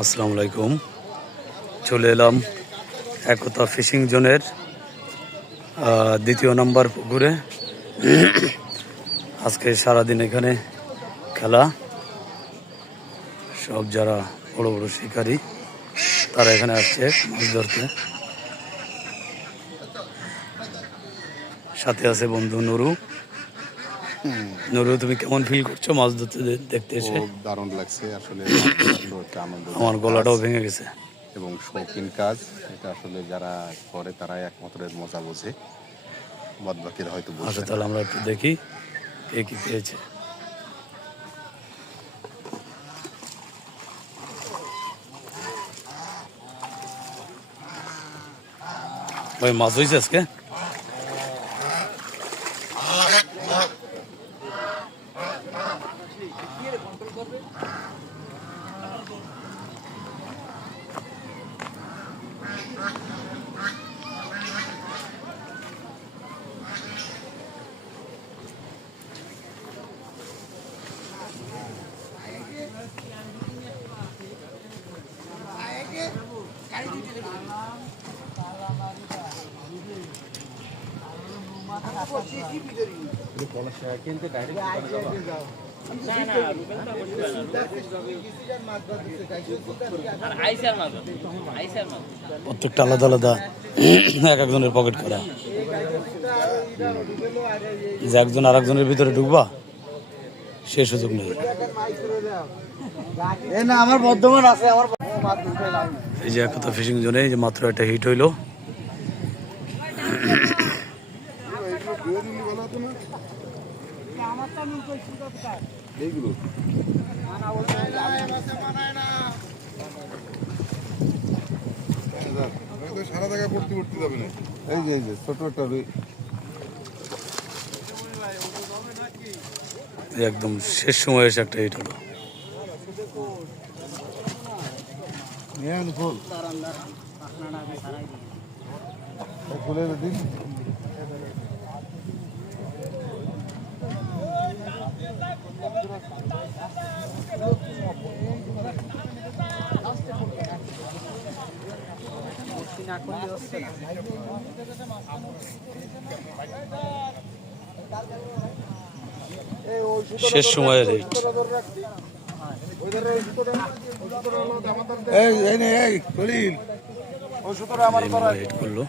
আসসালামু আলাইকুম। চলে এলাম একতা ফিশিং জোনের দ্বিতীয় নাম্বার পুকুরে। আজকে সারাদিন এখানে খেলা। সব যারা বড় বড় শিকারী তারা এখানে আসছে মাছ ধরতে। সাথে আছে বন্ধু নুরু। নুরু, তুমি কেমন ফিল করছো মাছ ধরতে দেখতে এসে? দারুণ লাগছে আসলে। আমার গলাটাও ভেঙে গেছে। এবং শৌখিন কাজ এটা আসলে যারা করে তারাই একমাত্র এর মজা বোঝে, বাদবাকিরা হয়তো বোঝে আচ্ছা, না। তাহলে আমরা একটু দেখি কে কি পেয়েছে। ভাই, মাছ হয়েছে আজকে? প্রত্যেকটা আলাদা আলাদা এক একজনের পকেট করা, যে একজন আর একজনের ভিতরে ঢুকবা সে সুযোগ নেই। আমার বর্ধমান আছে। এই যে একতা ফিশিং জোনে যে মাত্র একটা হিট হইলো। সারা জায়গায় ভর্তি ভর্তি যাবে না। এই যে ছোট একটা একদম শেষ সময় এসে একটা হিট হলো। শেষ সময়ের হিট। হিট করলো।